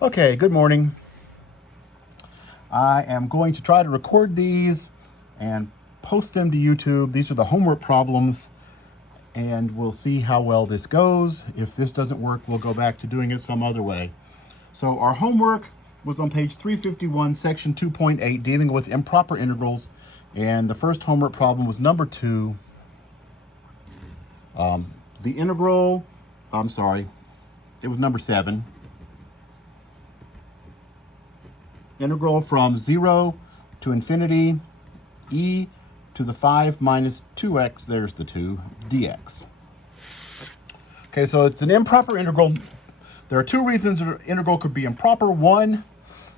Okay, good morning. I am going to try to record these and post them to YouTube. These are the homework problems, and we'll see how well this goes. If this doesn't work, we'll go back to doing it some other way. So our homework was on page 351, section 2.8, dealing with improper integrals, and the first homework problem was number 2. The integral, it was number 7. Integral from 0 to infinity, e to the 5 minus 2x, there's the 2, dx. Okay, so it's an improper integral. There are 2 reasons an integral could be improper. One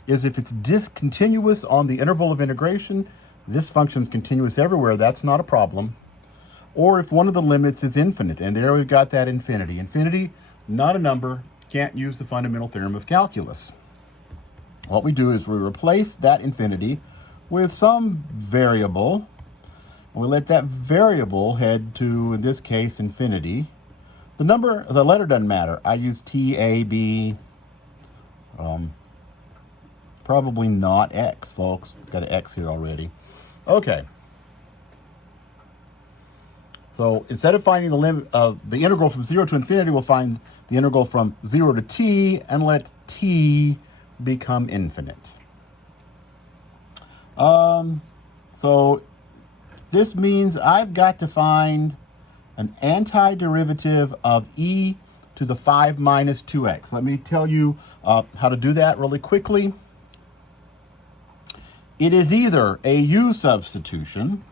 is if it's discontinuous on the interval of integration. This function's continuous everywhere, that's not a problem. Or if one of the limits is infinite, and there we've got that infinity. Infinity, not a number, can't use the fundamental theorem of calculus. What we do is we replace that infinity with some variable. We let that variable head to, in this case, infinity. The letter doesn't matter. I use T, A, B. Probably not X, folks. It's got an X here already. Okay. So instead of finding the limit of the integral from 0 to infinity, we'll find the integral from 0 to t and let t become infinite. So this means I've got to find an antiderivative of e to the 5 minus 2x. Let me tell you how to do that really quickly. It is either a u substitution.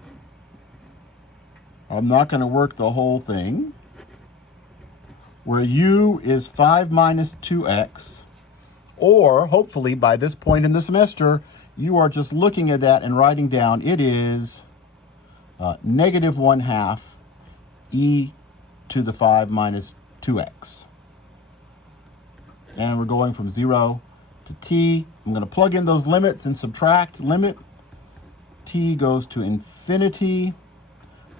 I'm not going to work the whole thing, where u is 5 minus 2x, or hopefully by this point in the semester, you are just looking at that and writing down it is negative 1/2 e to the 5 minus 2x. And we're going from 0 to t. I'm going to plug in those limits and subtract. Limit t goes to infinity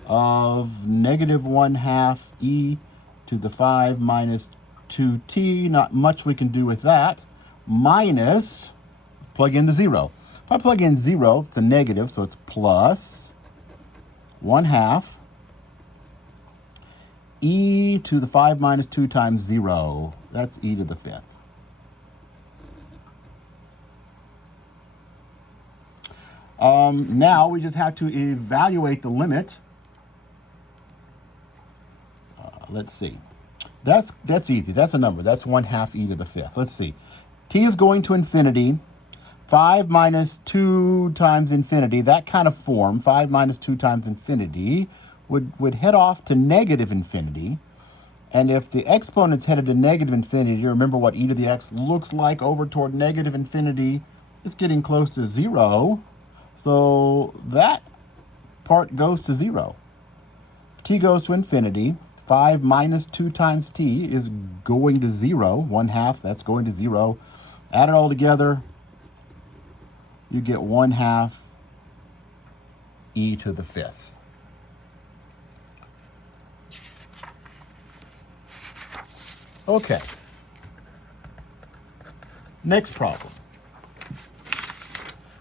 of negative 1/2 e to the 5 minus 2t. Not much we can do with that. Minus, plug in the 0. If I plug in 0, it's a negative, so it's plus 1/2 e to the 5 minus 2 times 0. That's e to the 5th. Now we just have to evaluate the limit. Let's see. That's easy. That's a number. That's 1/2 e to the 5th. Let's see. T is going to infinity. 5 minus 2 times infinity, that kind of form, 5 minus 2 times infinity, would head off to negative infinity. And if the exponent's headed to negative infinity, remember what e to the x looks like over toward negative infinity. It's getting close to 0. So that part goes to 0. If t goes to infinity, 5 minus 2 times t is going to 0. 1/2, that's going to 0. Add it all together, you get 1/2 e to the 5th. Okay. Next problem.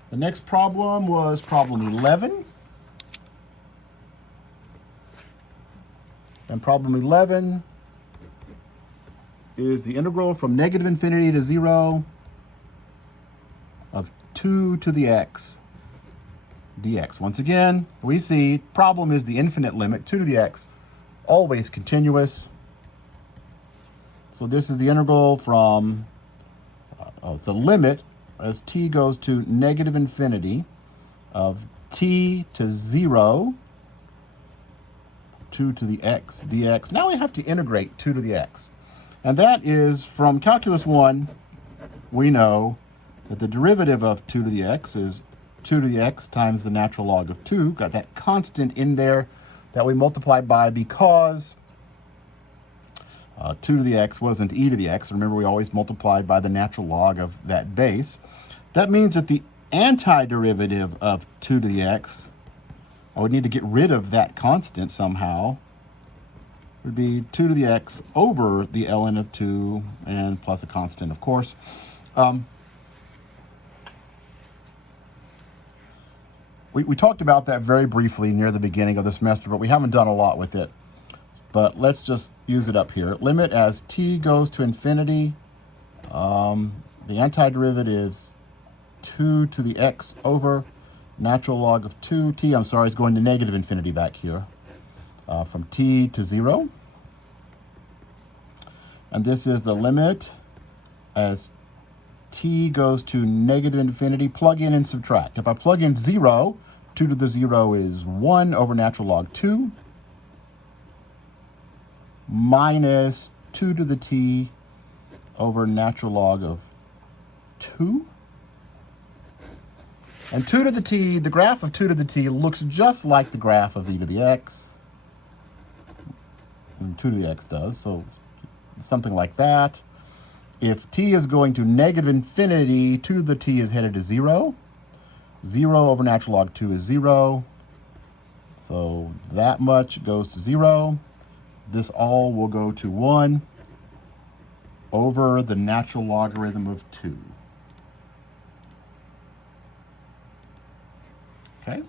The next problem was problem 11. And problem 11 is the integral from negative infinity to 0 of 2 to the x dx. Once again, we see problem is the infinite limit, 2 to the x, always continuous. So this is the integral from, the limit as t goes to negative infinity of t to 0, 2 to the x dx. Now we have to integrate 2 to the x. And that is from calculus 1, we know that the derivative of 2 to the x is 2 to the x times the natural log of 2. Got that constant in there that we multiplied by because 2 to the x wasn't e to the x. Remember, we always multiplied by the natural log of that base. That means that the antiderivative of 2 to the x, I would need to get rid of that constant somehow, would be 2 to the x over the ln of 2 and plus a constant, of course. We talked about that very briefly near the beginning of the semester, but we haven't done a lot with it. But let's just use it up here. Limit as t goes to infinity. The antiderivative is 2 to the x over natural log of 2t. I'm sorry, it's going to negative infinity back here. From t to 0. And this is the limit as t goes to negative infinity. Plug in and subtract. If I plug in 0, 2 to the 0 is 1 over natural log 2 minus 2 to the t over natural log of 2. And 2 to the t, the graph of 2 to the t looks just like the graph of e to the x. And 2 to the x does, so something like that. If t is going to negative infinity, 2 to the t is headed to 0. 0 over natural log 2 is 0. So that much goes to 0. This all will go to 1 over the natural logarithm of 2. Okay?